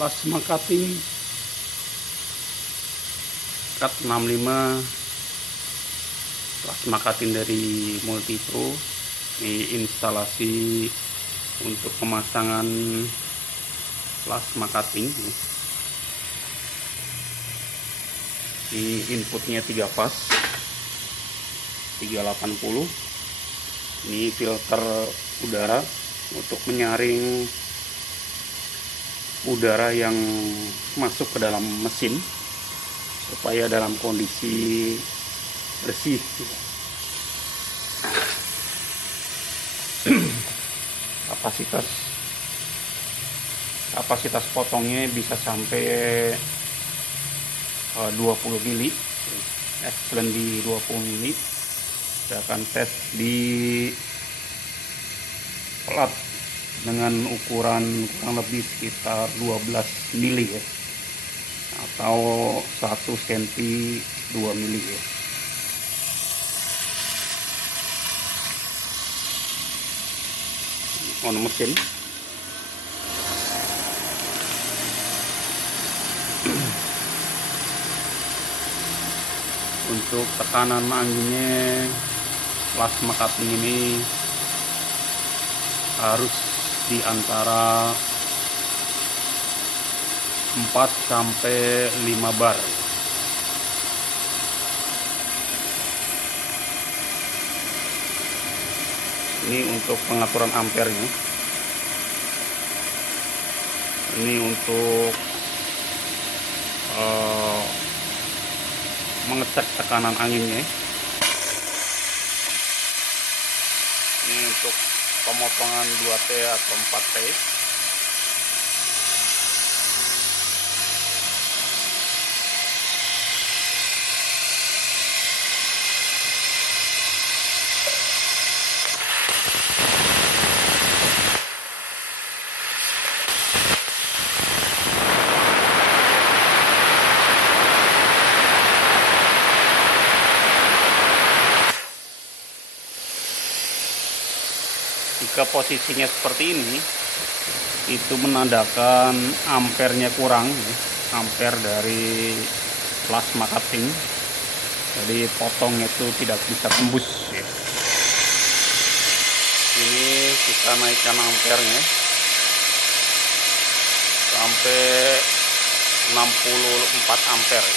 plasma cutting cut 65 plasma cutting dari Multipro. Ini instalasi untuk pemasangan plasma cutting. Ini inputnya 3 fase 380. Ini filter udara untuk menyaring udara yang masuk ke dalam mesin supaya dalam kondisi bersih. Kapasitas potongnya bisa sampai 20 mili, excellent di 20 mili. Saya akan tes di plat dengan ukuran kurang lebih sekitar 12 mili ya, atau 1 cm 2 mili ya. On mesin. Untuk tekanan anginnya, plasma cutting ini harus di antara 4 sampai 5 bar. Ini untuk pengaturan ampernya. Ini untuk mengecek tekanan anginnya. Ini untuk pemotongan 2T atau 4T. Jika posisinya seperti ini, itu menandakan ampernya kurang, ampere dari plasma cutting, jadi potongnya itu tidak bisa tembus ya. Ini kita naikkan ampernya sampai 64 ampere.